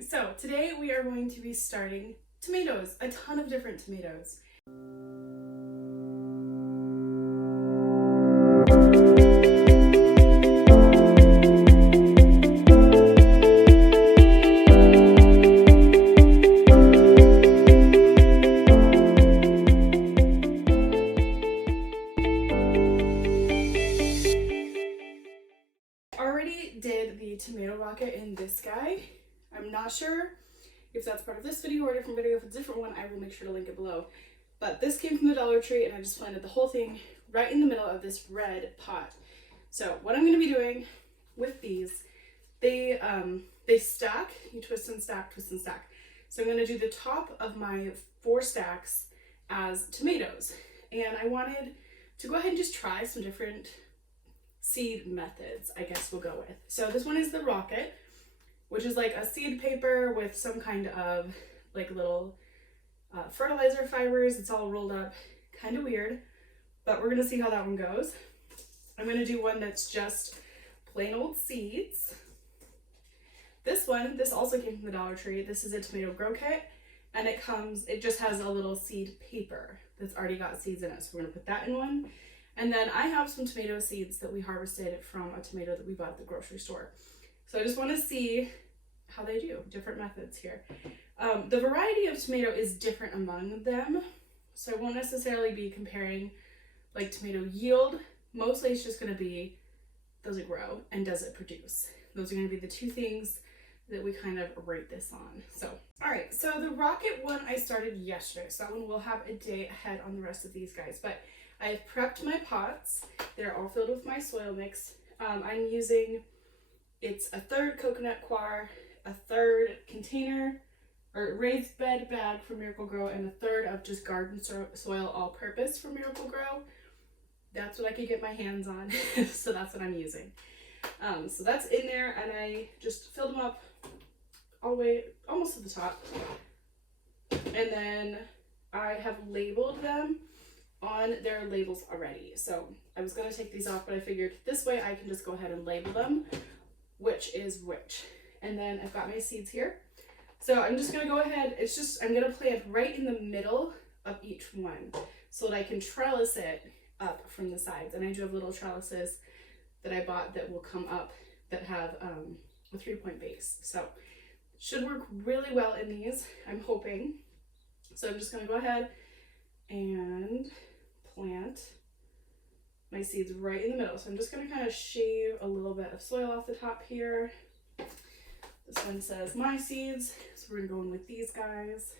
So today we are going to be starting tomatoes, a ton of different tomatoes. Already did the tomato rocket in this guy. I'm not sure if that's part of this video or a different video. If it's a different one, I will make sure to link it below. But this came from the Dollar Tree and I just planted the whole thing right in the middle of this red pot. So what I'm going to be doing with these, they stack, you twist and stack, twist and stack. So I'm going to do the top of my 4 stacks as tomatoes. And I wanted to go ahead and just try some different seed methods, I guess we'll go with. So this one is the rocket, which is like a seed paper with some kind of like little fertilizer fibers. It's all rolled up, kind of weird, but we're gonna see how that one goes. I'm gonna do one that's just plain old seeds. This one, this also came from the Dollar Tree. This is a tomato grow kit, and it just has a little seed paper that's already got seeds in it. So we're gonna put that in one. And then I have some tomato seeds that we harvested from a tomato that we bought at the grocery store. So I just want to see how they do, different methods here. The variety of tomato is different among them. So I won't necessarily be comparing like tomato yield. Mostly it's just going to be, does it grow and does it produce? Those are going to be the two things that we kind of rate this on. So, all right. So the rocket one I started yesterday. So that one will have a day ahead on the rest of these guys. But I have prepped my pots. They're all filled with my soil mix. I'm using, it's a third coconut coir, a third container or raised bed bag from Miracle-Gro, and a third of just garden soil all-purpose from Miracle-Gro. That's what I could get my hands on, so that's what I'm using. So that's in there, and I just filled them up all the way, almost to the top. And then I have labeled them on their labels already. So I was going to take these off, but I figured this way I can just go ahead and label them, which is which. And then I've got my seeds here. So I'm just going to go ahead, I'm going to plant right in the middle of each one so that I can trellis it up from the sides. And I do have little trellises that I bought that will come up that have a 3-point base. So it should work really well in these, I'm hoping. So I'm just going to go ahead and plant my seeds right in the middle. So I'm just going to kind of shave a little bit of soil off the top here. This one says my seeds, so we're going to go in with these guys.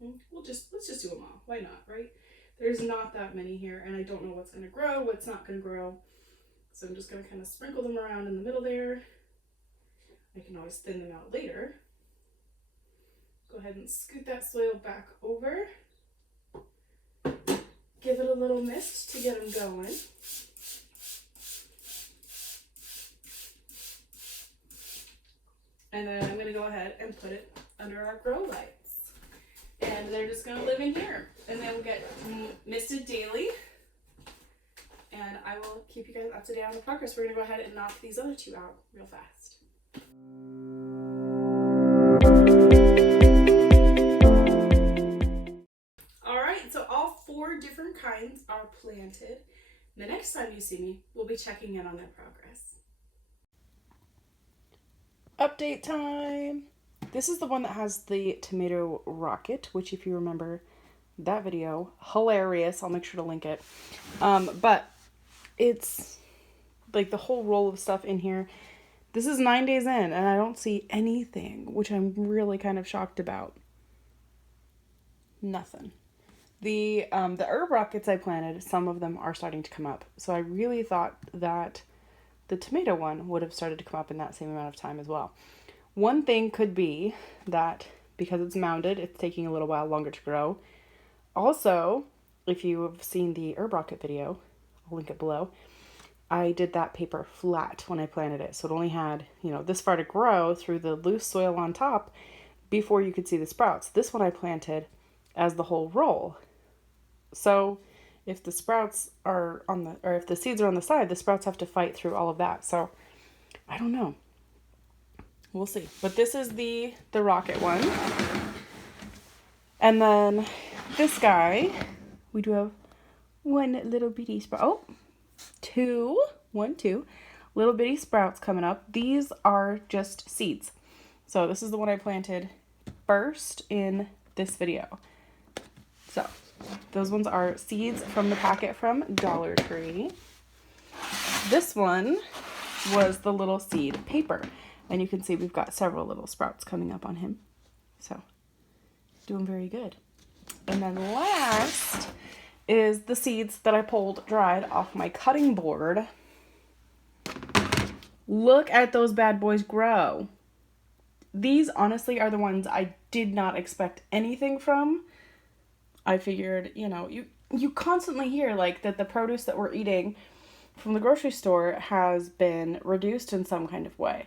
Let's just do them all. Why not, right? There's not that many here, and I don't know what's going to grow, what's not going to grow. So I'm just going to kind of sprinkle them around in the middle there. I can always thin them out later. Go ahead and scoot that soil back over. Give it a little mist to get them going. And then I'm going to go ahead and put it under our grow lights. And they're just going to live in here. And they will get misted daily. And I will keep you guys up to date on the progress. We're going to go ahead and knock these other 2 out real fast. So all 4 different kinds are planted. The next time you see me, we'll be checking in on their progress. Update time! This is the one that has the tomato rocket, which if you remember that video, hilarious. I'll make sure to link it. But it's like the whole roll of stuff in here. This is 9 days in and I don't see anything, which I'm really kind of shocked about. Nothing. The herb rockets I planted, some of them are starting to come up. So I really thought that the tomato one would have started to come up in that same amount of time as well. One thing could be that because it's mounded, it's taking a little while longer to grow. Also, if you have seen the herb rocket video, I'll link it below, I did that paper flat when I planted it. So it only had, this far to grow through the loose soil on top before you could see the sprouts. This one I planted as the whole roll. So if the sprouts are if the seeds are on the side, the sprouts have to fight through all of that. So I don't know. We'll see. But this is the rocket one. And then this guy, we do have one little bitty sprout. Oh, two little bitty sprouts coming up. These are just seeds. So this is the one I planted first in this video. So those ones are seeds from the packet from Dollar Tree. This one was the little seed paper. And you can see we've got several little sprouts coming up on him. So doing very good. And then last is the seeds that I pulled dried off my cutting board. Look at those bad boys grow. These honestly are the ones I did not expect anything from. I figured, you know, you constantly hear like that the produce that we're eating from the grocery store has been reduced in some kind of way.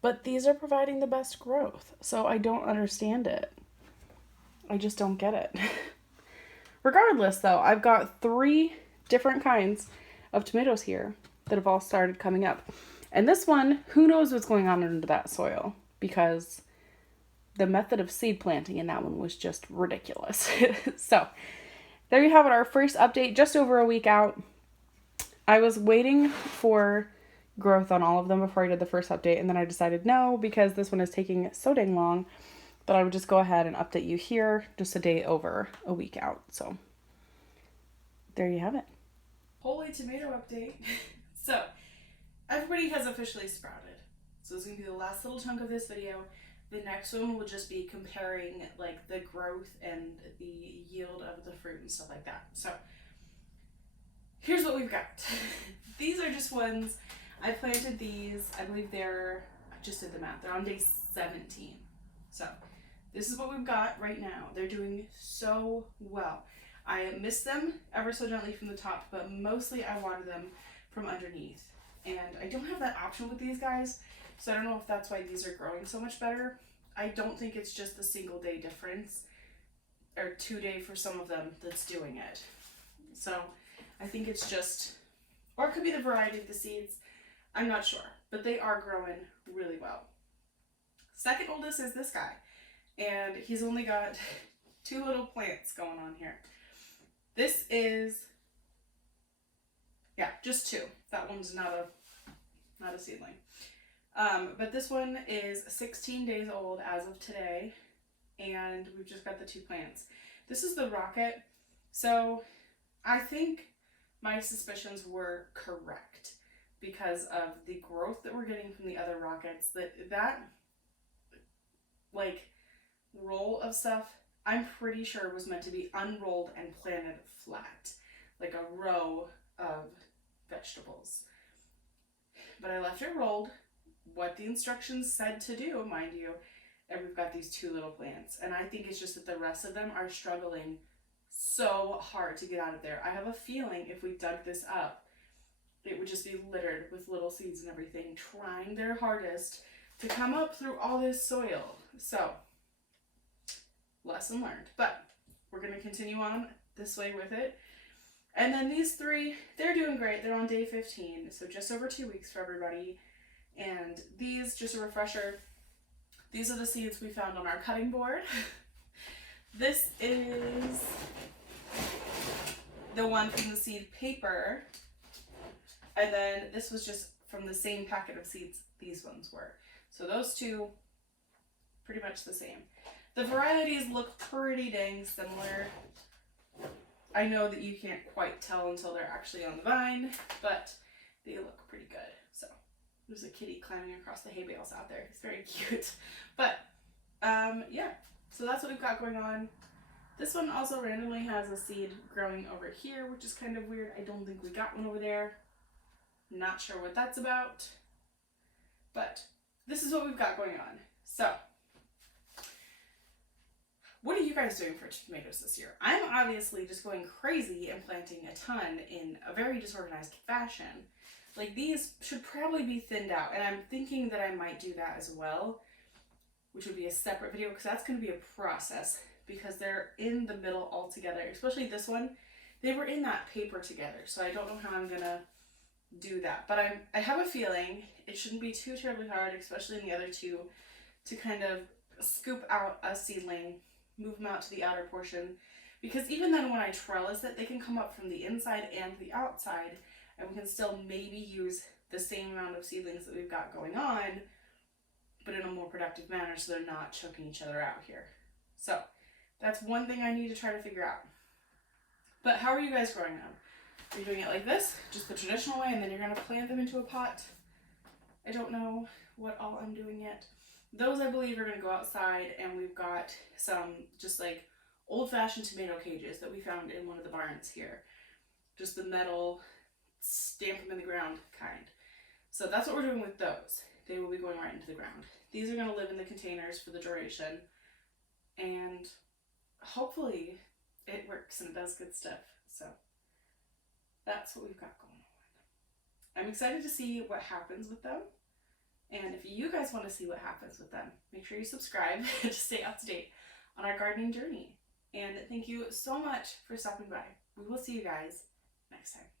But these are providing the best growth. So I don't understand it. I just don't get it. Regardless, though, I've got 3 different kinds of tomatoes here that have all started coming up. And this one, who knows what's going on under that soil, because the method of seed planting in that one was just ridiculous. So there you have it, our first update, just over a week out. I was waiting for growth on all of them before I did the first update, and then I decided no, because this one is taking so dang long, that I would just go ahead and update you here just a day over a week out. So there you have it. Holy tomato update. So everybody has officially sprouted. So this is going to be the last little chunk of this video. The next one will just be comparing like the growth and the yield of the fruit and stuff like that. So here's what we've got. These are just ones, I planted these, I believe I just did the math, they're on day 17. So this is what we've got right now. They're doing so well. I missed them ever so gently from the top, but mostly I water them from underneath. And I don't have that option with these guys, so I don't know if that's why these are growing so much better. I don't think it's just the single day difference, or 2 day for some of them, that's doing it. So I think it's just, or it could be the variety of the seeds. I'm not sure, but they are growing really well. Second oldest is this guy, and he's only got 2 little plants going on here. This is, yeah, just 2. That one's not a seedling. But this one is 16 days old as of today, and we've just got the 2 plants. This is the rocket. So I think my suspicions were correct because of the growth that we're getting from the other rockets. That like roll of stuff, I'm pretty sure was meant to be unrolled and planted flat, like a row of vegetables. But I left it rolled, what the instructions said to do, mind you, and we've got these 2 little plants. And I think it's just that the rest of them are struggling so hard to get out of there. I have a feeling if we dug this up, it would just be littered with little seeds and everything, trying their hardest to come up through all this soil. So, lesson learned. But we're going to continue on this way with it. And then these 3, they're doing great. They're on day 15, so just over 2 weeks for everybody. And these, just a refresher, these are the seeds we found on our cutting board. This is the one from the seed paper. And then this was just from the same packet of seeds these ones were. So those 2, pretty much the same. The varieties look pretty dang similar. I know that you can't quite tell until they're actually on the vine, but they look pretty good. So there's a kitty climbing across the hay bales out there. It's very cute. But yeah, so that's what we've got going on. This one also randomly has a seed growing over here, which is kind of weird. I don't think we got one over there. Not sure what that's about, but this is what we've got going on. So what are you guys doing for tomatoes this year? I'm obviously just going crazy and planting a ton in a very disorganized fashion. Like, these should probably be thinned out, and I'm thinking that I might do that as well, which would be a separate video because that's going to be a process because they're in the middle all together, especially this one. They were in that paper together, so I don't know how I'm going to do that. But I have a feeling it shouldn't be too terribly hard, especially in the other two, to kind of scoop out a seedling, move them out to the outer portion, because even then when I trellis it, they can come up from the inside and the outside, and we can still maybe use the same amount of seedlings that we've got going on, but in a more productive manner so they're not choking each other out here. So that's one thing I need to try to figure out. But how are you guys growing them? Are you doing it like this, just the traditional way, and then you're going to plant them into a pot? I don't know what all I'm doing yet. Those, I believe, are going to go outside, and we've got some just like old-fashioned tomato cages that we found in one of the barns here. Just the metal, stamp them in the ground kind. So that's what we're doing with those. They will be going right into the ground. These are going to live in the containers for the duration, and hopefully it works and it does good stuff. So that's what we've got going on. I'm excited to see what happens with them. And if you guys want to see what happens with them, make sure you subscribe to stay up to date on our gardening journey. And thank you so much for stopping by. We will see you guys next time.